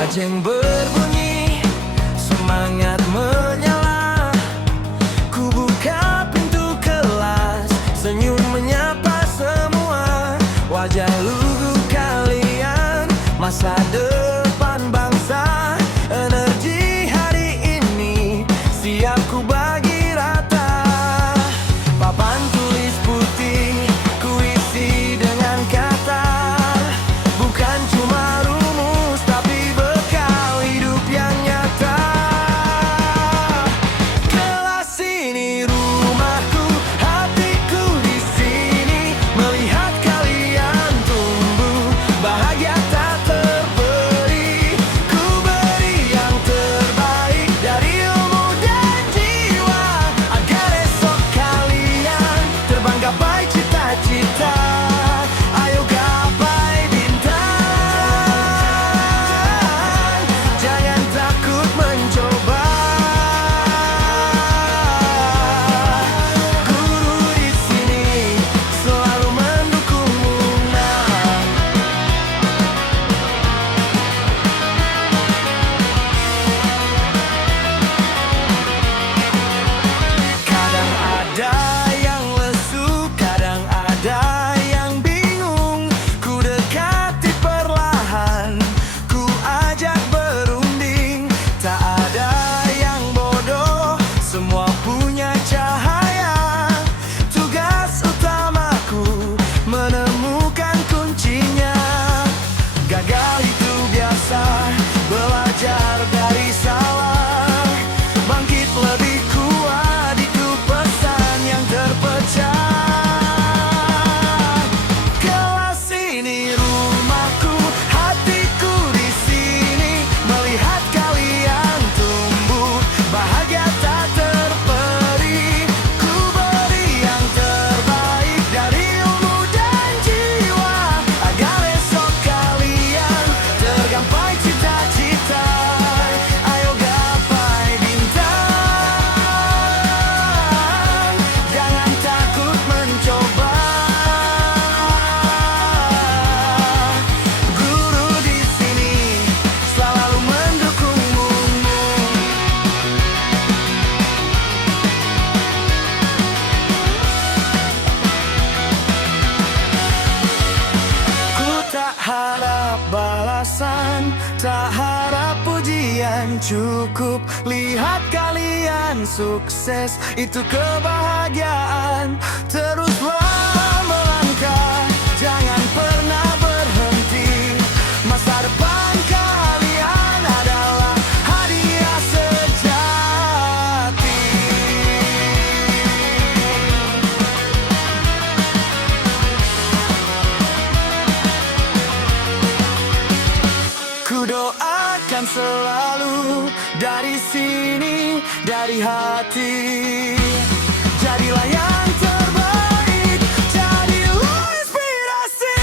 Bajeng berbunyi, semangat menyala. Ku buka pintu kelas, senyum menyapa semua. Wajah lugu kalian, masa depan bangsa. Energi hari ini siap ku bagi rata. Papan tulis putih ku isi dengan kata. Bukan cuma rumus tapi bekal hidup yang nyata. Kelas ini rumahku, hatiku di sini. Melihat kalian tumbuh, bahagia tak terberi. Ku beri yang terbaik dari ilmu dan jiwa, agar esok kalian terbang gapai cita-cita. Ayo gapai bintang, jangan takut mencoba. Guru di sini selalu mendukungmu. Kadang ada yang lesu, kadang ada yang bingung. Ku dekati perlahan, ku ajak berunding. Tak ada yang bodoh, semua punya cahaya. Tugas utamaku menemukan kuncinya. Gagal itu biasa, belajar dari salah. Bangkit lebih kuat, itu pesan yang terpecah. Kelas ini rumahku, hatiku di sini. Melihat kalian tumbuh, bahagia tak terperi. Ku beri yang terbaik dari ilmu dan jiwa, agar esok kalian tergapai cita-cita. Ayo gapai bintang, jangan takut mencoba. Guru di sini selalu mendukungmu. Ku tak harap balasan, tak harap pujian. Cukup lihat kalian sukses, itu kebahagiaan. Teruslah melangkah, jangan pernah berhenti. Masa depan kalian adalah hadiah sejati. Ku doakan selalu dari sini, dari hati. Jadilah yang terbaik, jadilah inspirasi.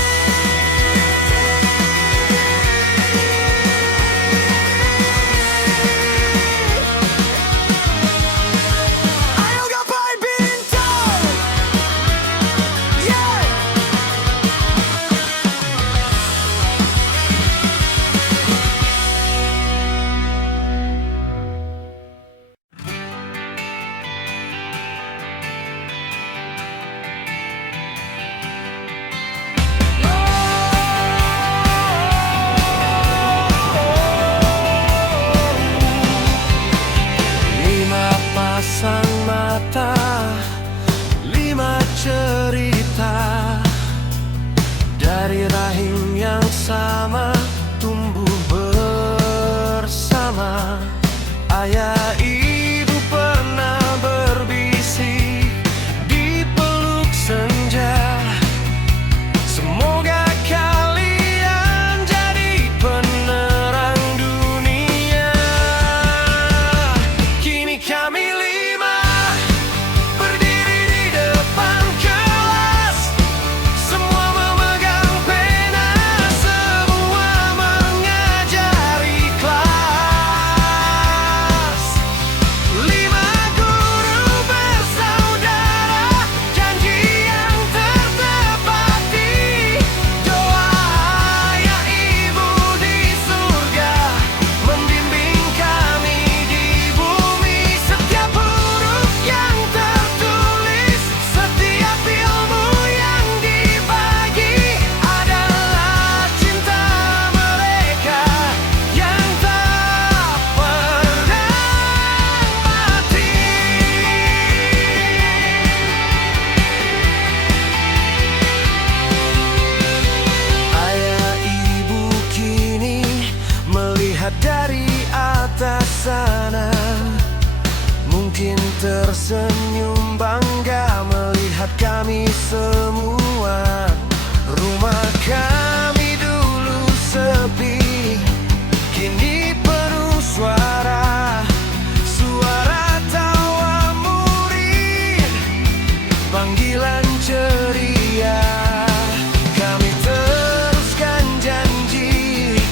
Ayo gapai bintang, yeah. tersenyum bangga melihat kami semua. Rumah kami dulu sepi, kini penuh suara tawa murid, panggilan ceria. Kami teruskan janji,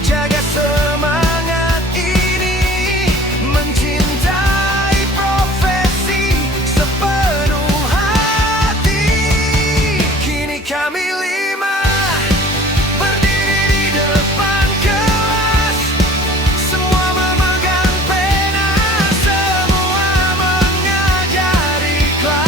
jaga semangat ini, mencintai profesi sepenuh hati. Kini kami lima berdiri di depan kelas, semua memegang pena, semua mengajar ikhlas.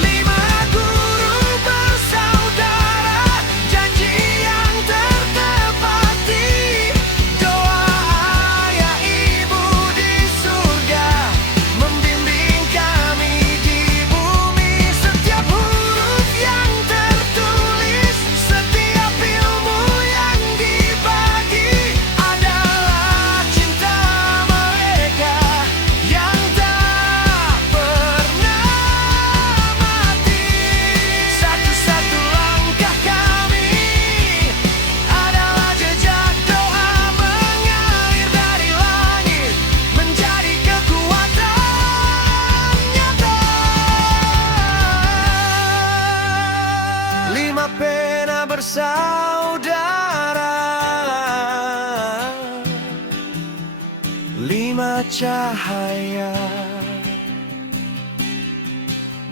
Lima guru bersaudara, janji yang tertepati, doa ayah ibu di surga membimbing kami di bumi. Setiap huruf yang tertulis, setiap ilmu yang dibagi adalah cinta mereka yang tak pernah mati. Satu-satu langkah kami adalah jejak doa mengalir dari langit, menjadi kekuatan nyata. Lima pena bersaudara, lima cahaya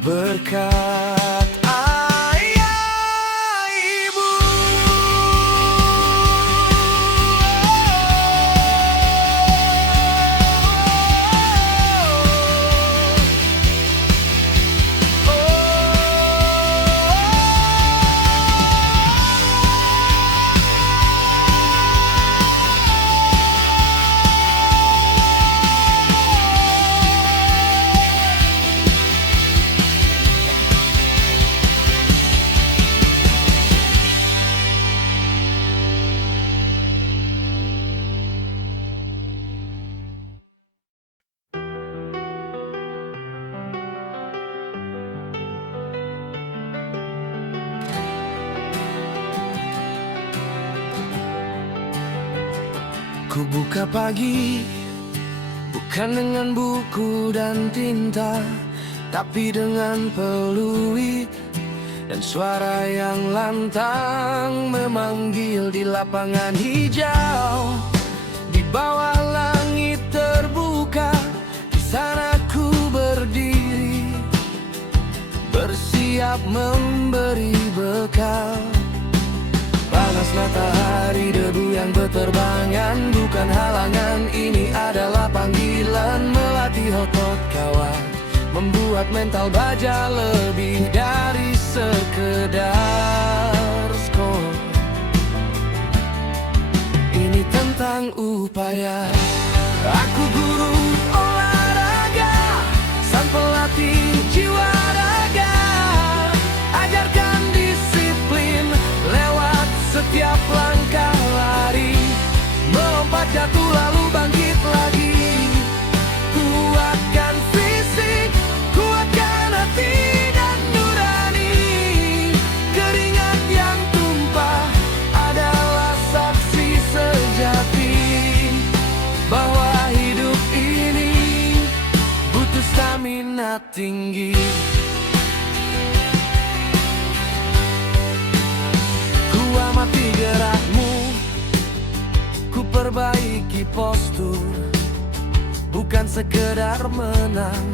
berkat ayah ibu. Ku buka pagi, bukan dengan buku dan tinta, tapi dengan peluit dan suara yang lantang memanggil di lapangan hijau. Di bawah langit terbuka, di sana ku berdiri, bersiap memberi bekal. Panas matahari, debu yang berterbangan bukan halangan. Ini adalah panggilan melatih otot kawan, membuat mental baja lebih dari sekedar skor. Ini tentang upaya. Aku guru olahraga, sang pelatih jiwa raga, ajarkan disiplin lewat setiap langkah lari, melompat jatuh lalu bangkit lagi. Kuatkan fisik, kuatkan hati dan nurani. Keringat yang tumpah adalah saksi sejati bahwa hidup ini butuh stamina tinggi. Amati gerakmu, ku perbaiki postur, bukan sekedar menang,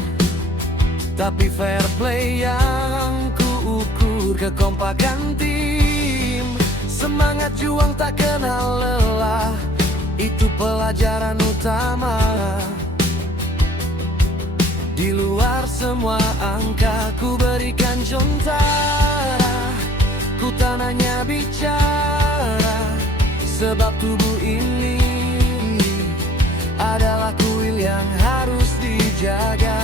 tapi fair play yang ku ukur. Kekompakan tim, semangat juang tak kenal lelah, itu pelajaran utama. Di luar semua angka, ku berikan contara, ku tanahnya bicara, sebab tubuh ini adalah kuil yang harus dijaga.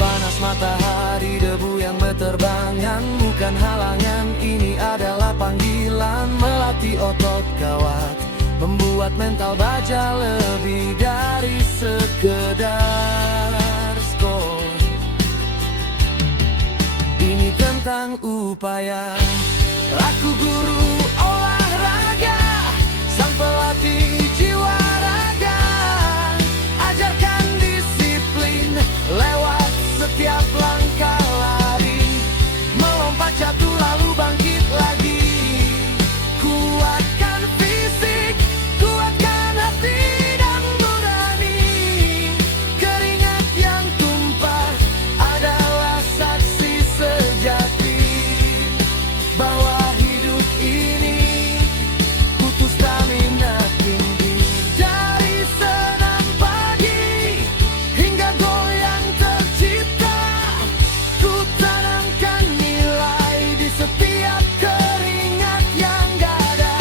Panas matahari, debu yang berterbangan bukan halangan. Ini adalah panggilan melatih otot kawat, membuat mental baja lebih dari sekedar skor. Ini tentang upaya. Aku guru olahraga, sang pelatih jiwa raga. Ajarkan disiplin lewat setiap langkah lari. Melompat jatuh lalu bangkit lagi. Kuatkan fisik, kuatkan hati dan nurani. Keringat yang tumpah adalah saksi sejati bahwa hidup ini butuh stamina tinggi. Dari senam pagi hingga gol yang tercipta, ku tanamkan nilai di setiap keringat yang gada.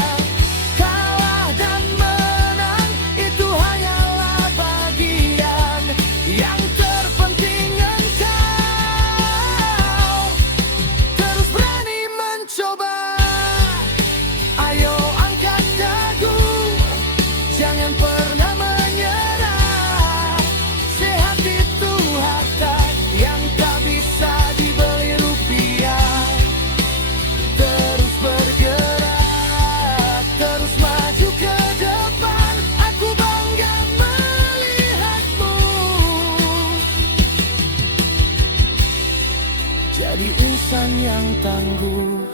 Kalah dan menang itu hanyalah bagian. Yang terpenting engkau terus berani mencoba. Ayo angkat dagu, jangan pernah menyerah. Sehat itu harta yang tak bisa dibeli rupiah. Terus bergerak, terus maju ke depan. Aku bangga melihatmu jadi insan yang tangguh.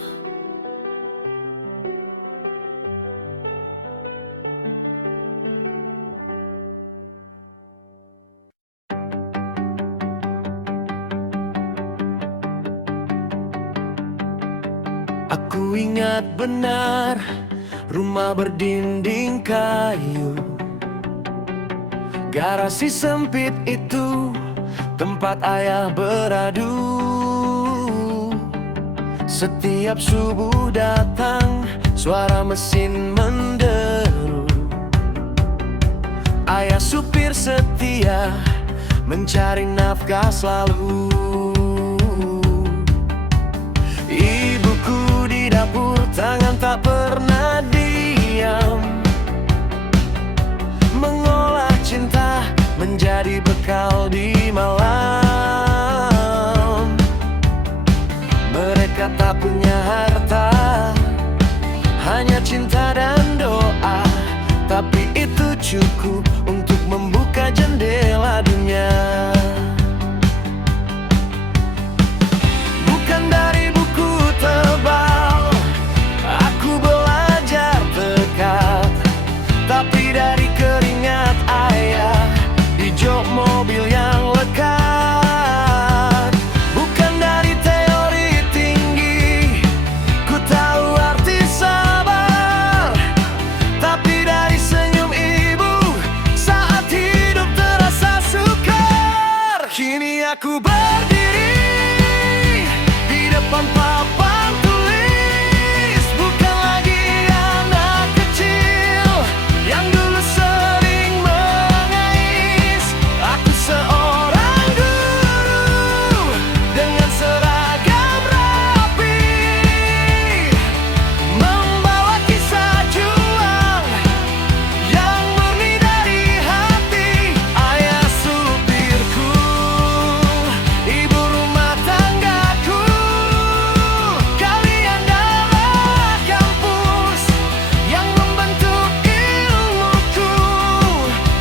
Aku ingat benar rumah berdinding kayu. Garasi sempit itu tempat ayah beradu. Setiap subuh datang suara mesin menderu. Ayah supir setia mencari nafkah selalu. Ibuku di dapur tangan tak pernah diam, mengolah cinta menjadi bekal di malam. Mereka tak punya harta, hanya cinta dan doa. Tapi itu cukup untuk membuka jendela dunia. Bukan dari buku tebal aku belajar dekat, tapi dari keringat ayah di jok mobil yang lekat. Bukan dari teori tinggi ku tahu arti sabar, tapi dari senyum ibu saat hidup terasa sukar. Kini aku berdiri di depan papan tulis, bukan lagi anak kecil yang dulu sering mengais. Aku seorang guru dengan seragam rapi, membawa kisah juang yang murni dari hati. Ayah supirku, ibu rumah tanggaku, kalian adalah kampus yang membentuk ilmuku.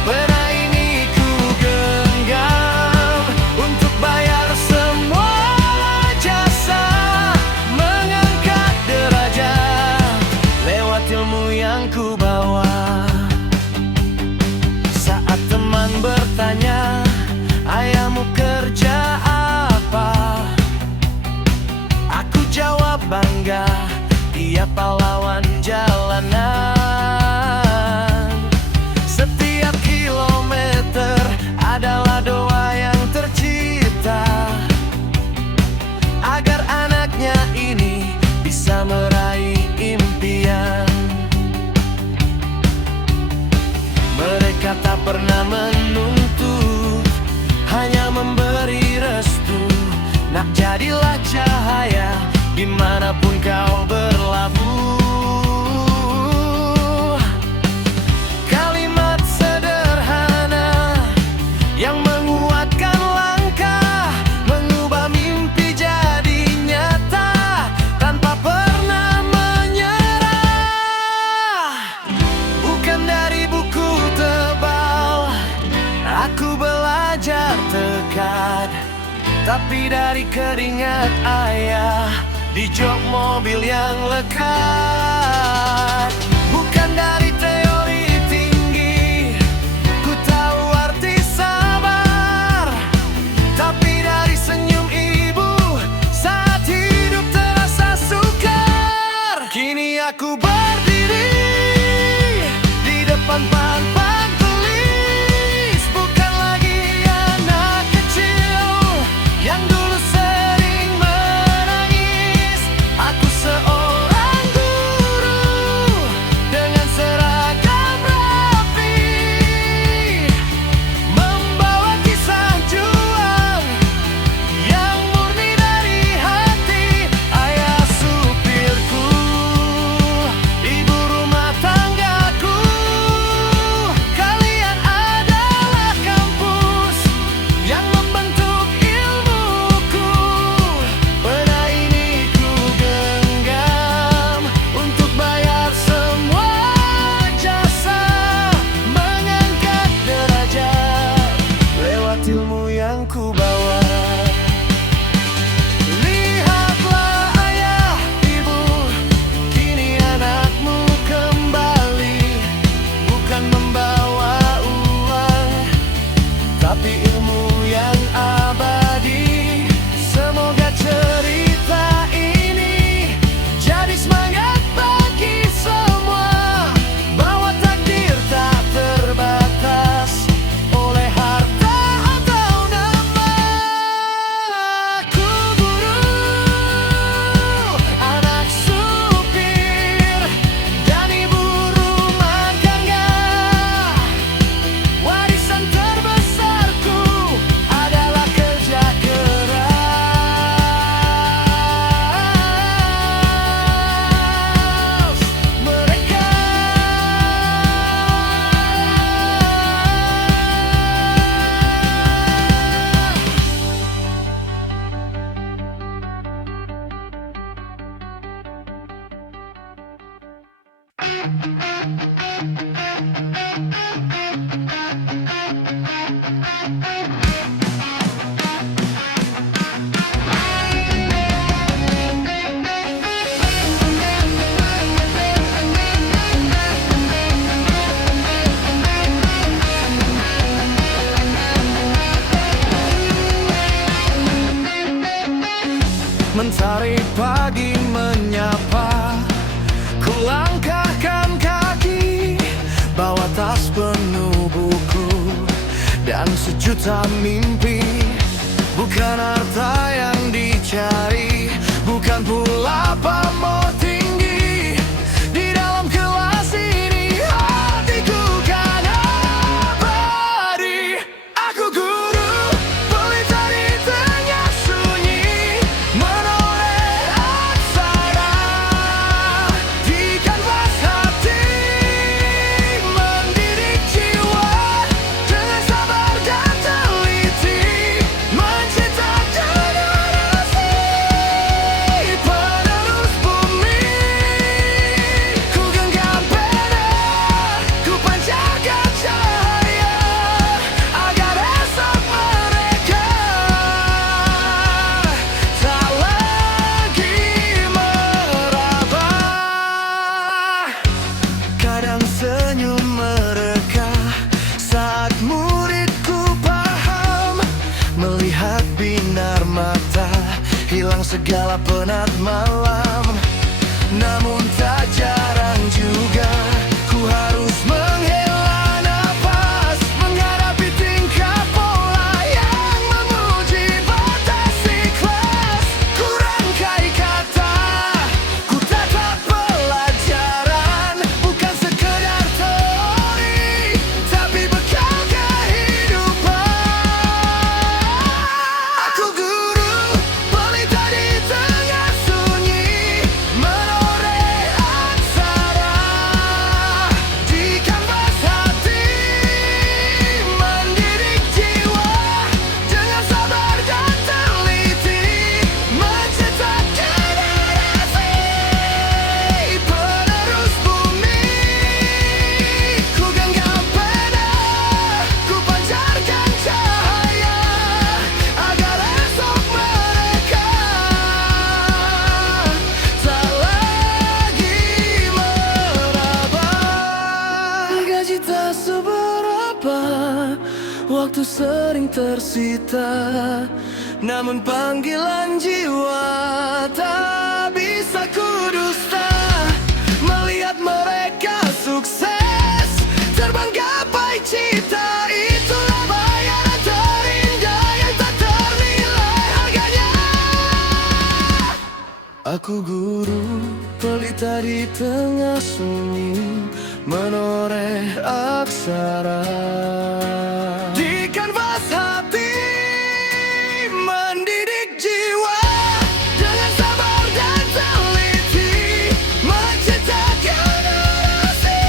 Pena ini ku genggam untuk bayar semua jasa, mengangkat derajat lewat ilmu yang ku bawa. Saat teman bertanya, ayahmu kerja apa? Aku jawab bangga, dia pahlawan jalanan. Setiap kilometer adalah doa yang tercipta agar anaknya ini bisa meraih impian. Mereka tak pernah menuntut, hanya memberi restu. Nak jadilah cahaya dimanapun kau berlabuh. tapi dari keringat ayah di jok mobil yang lekat. Bukan dari teori tinggi ku tahu arti sabar, tapi dari senyum ibu saat hidup terasa sukar. Kini aku berdiri di depan papan tulis, bukan lagi anak kecil yang dulu sering menangis. Aku seorang guru dengan seragam rapi, membawa kisah juang yang murni dari hati. Ayah supirku, ibu rumah tanggaku, kalian adalah kampus yang membentuk ilmuku. Pena ini ku genggam untuk bayar semua jasa, mengangkat derajat lewat ilmu yang ku bawa. Lihatlah ayah, ibu, kini anakmu kembali, bukan membawa uang, tapi ilmu yang abadi. Semoga cerita ini jadi semangat bagi semua, bahwa takdir tak terbatas oleh harta atau nama. Aku guru, anak supir, dan ibu rumah tangga. Warisan terbesarku adalah kerja keras mereka. Mentari pagi menyapa, ku langkahkan kaki, bawa tas penuh buku dan sejuta mimpi. Bukan harta yang dicari, bukan pula pamor tinggi. Di dalam kelas ini hatiku kan abadi. Aku guru, pelita di tengah sunyi, menoleh aksara di kanvas hati, mendidik jiwa dengan sabar dan teliti, mencetak generasi penerus bumi. Ku genggam pena, ku pancarkan cahaya agar esok mereka tak lagi meraba. Kadang senyum mereka saat muridku paham, melihat binar mata, hilang segala penat malam. Namun tak jarang juga ku harus menghela nafas, menghadapi tingkah pola yang menguji batas ikhlas. Ku rangkai kata, ku tata pelajaran, bukan sekedar teori, tapi bekal kehidupan. Aku guru, pelita di tengah sunyi, sering tersita, namun panggilan jiwa tak bisa kudusta. Melihat mereka sukses, terbang gapai cita, itulah bayaran terindah yang tak ternilai harganya. Aku guru pelita di tengah sunyi, menoreh aksara di kanvas hati, mendidik jiwa dengan sabar dan teliti, mencetak generasi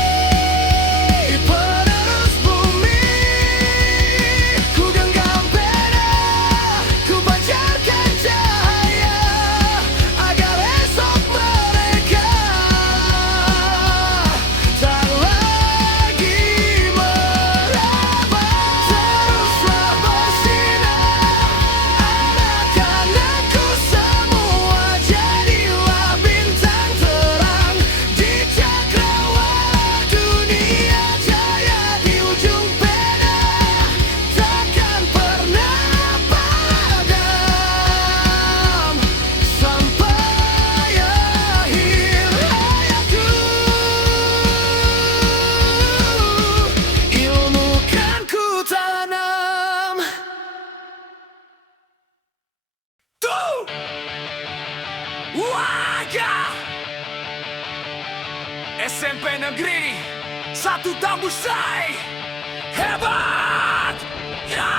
penerus bumi. Ku genggam pena, ku pancarkan cahaya, agar esok mereka tak lagi meraba. Teruslah bersinar, anak-anakku semua, jadilah bintang terang di cakrawala dunia. Jaya di ujung pena takkan pernah padam sampai akhir hayatku. Ilmu kan ku tanam. Tuh! Wajah SMP Negeri 1 Tambusai hebat! Ya!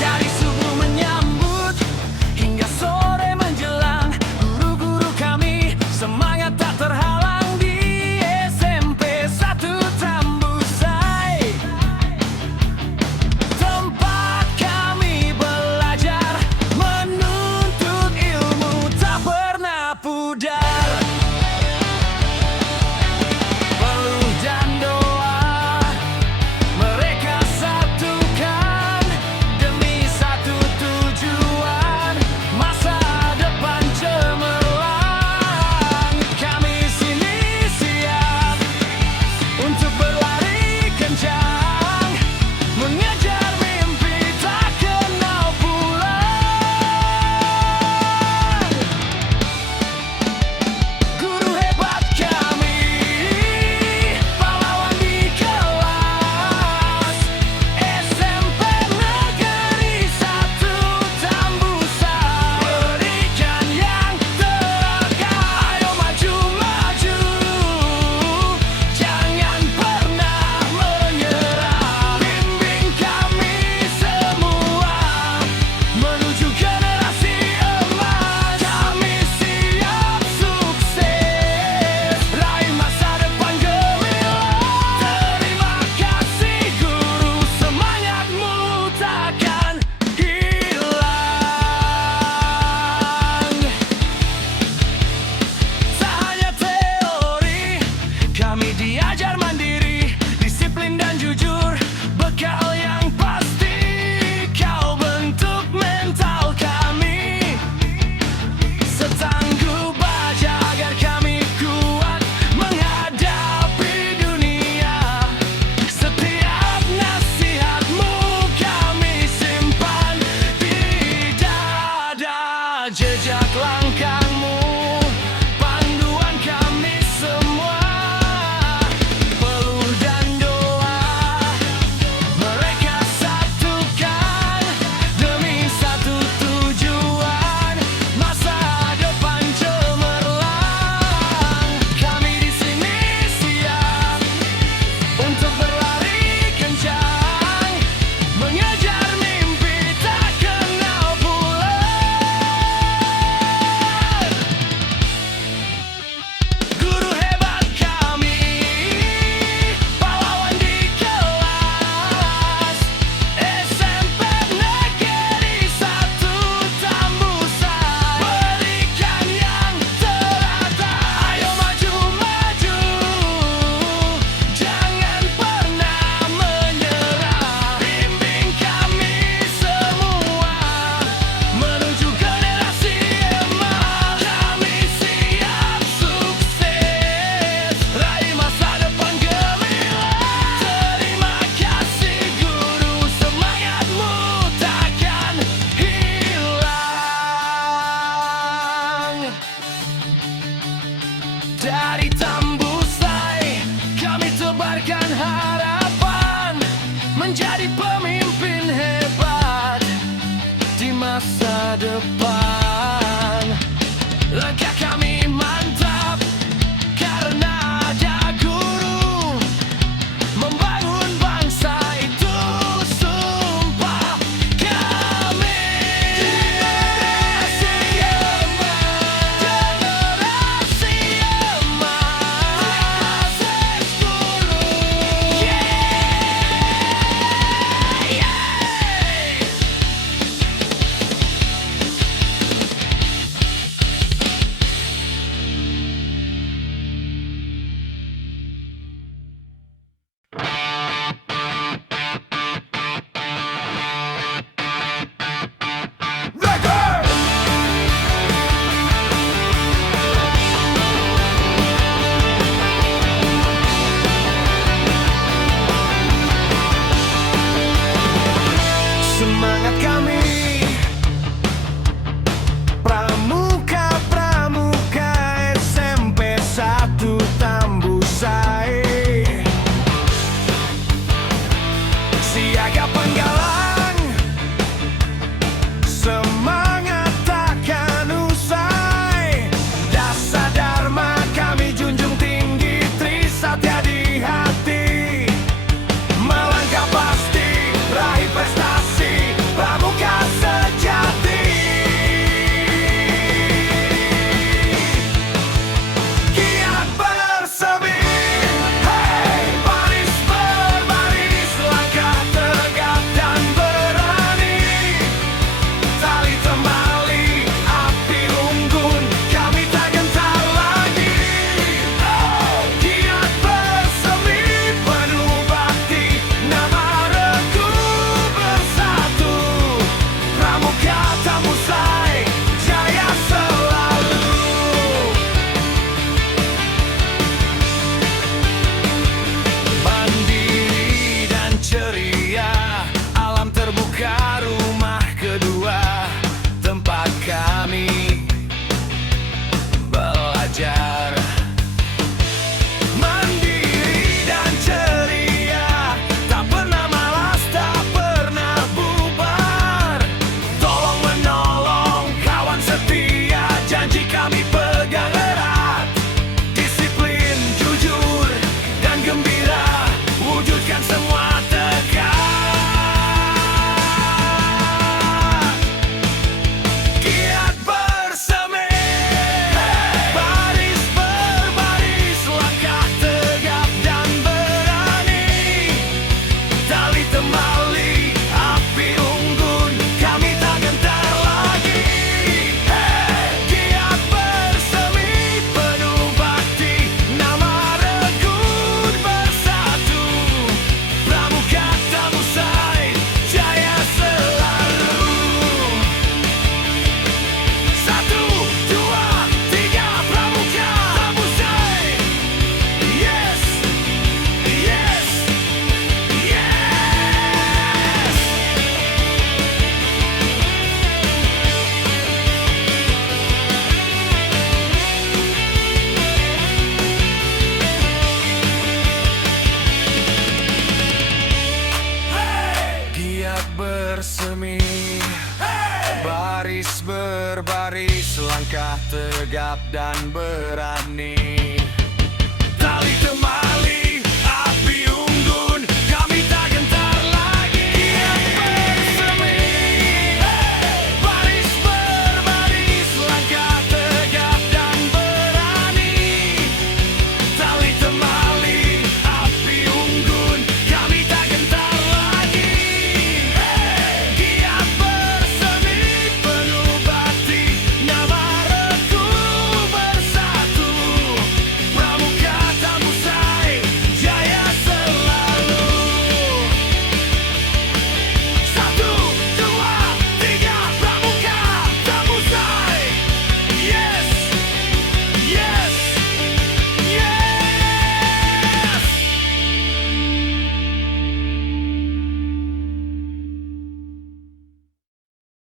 Dari subuh menyambut hingga sore menjelang, guru-guru kami semangat tak terhalang di SMP 1 Tambusai. Tempat kami belajar gagah penggalang, semangat takkan usai. Dasar dharma kami junjung tinggi, Trisatya di hati. Melangkah pasti, raih prestasi, pramuka sejati. Kiat bersemi, hey, baris berbaris, langkah tegap dan berani. Tali temali, api unggun, kami tak gentar lagi. Kiat bersemi, penuh bakti, nama regu bersatu. Pramuka tak musai, jaya selalu. Mandiri dan ceria, alam terbuka rumah kedua, tempat kami belajar. Mandiri dan ceria, tak pernah malas, tak pernah bubar. Tolong menolong, kawan setia, janji kami pegang erat. Disiplin, jujur, dan gembira, wujudkan semua tekad. Kiat bersemi, baris berbaris, langkah tegap dan berani. Tali temali, api unggun, kami tak gentar lagi. Kiat bersemi, penuh bakti, nama regu bersatu. Pramuka tak musai, jaya selalu. 1, 2, 3, pramuka tak musai. Yes, yes, yes. Giat bersemi, baris berbaris, langkah tegap dan berani.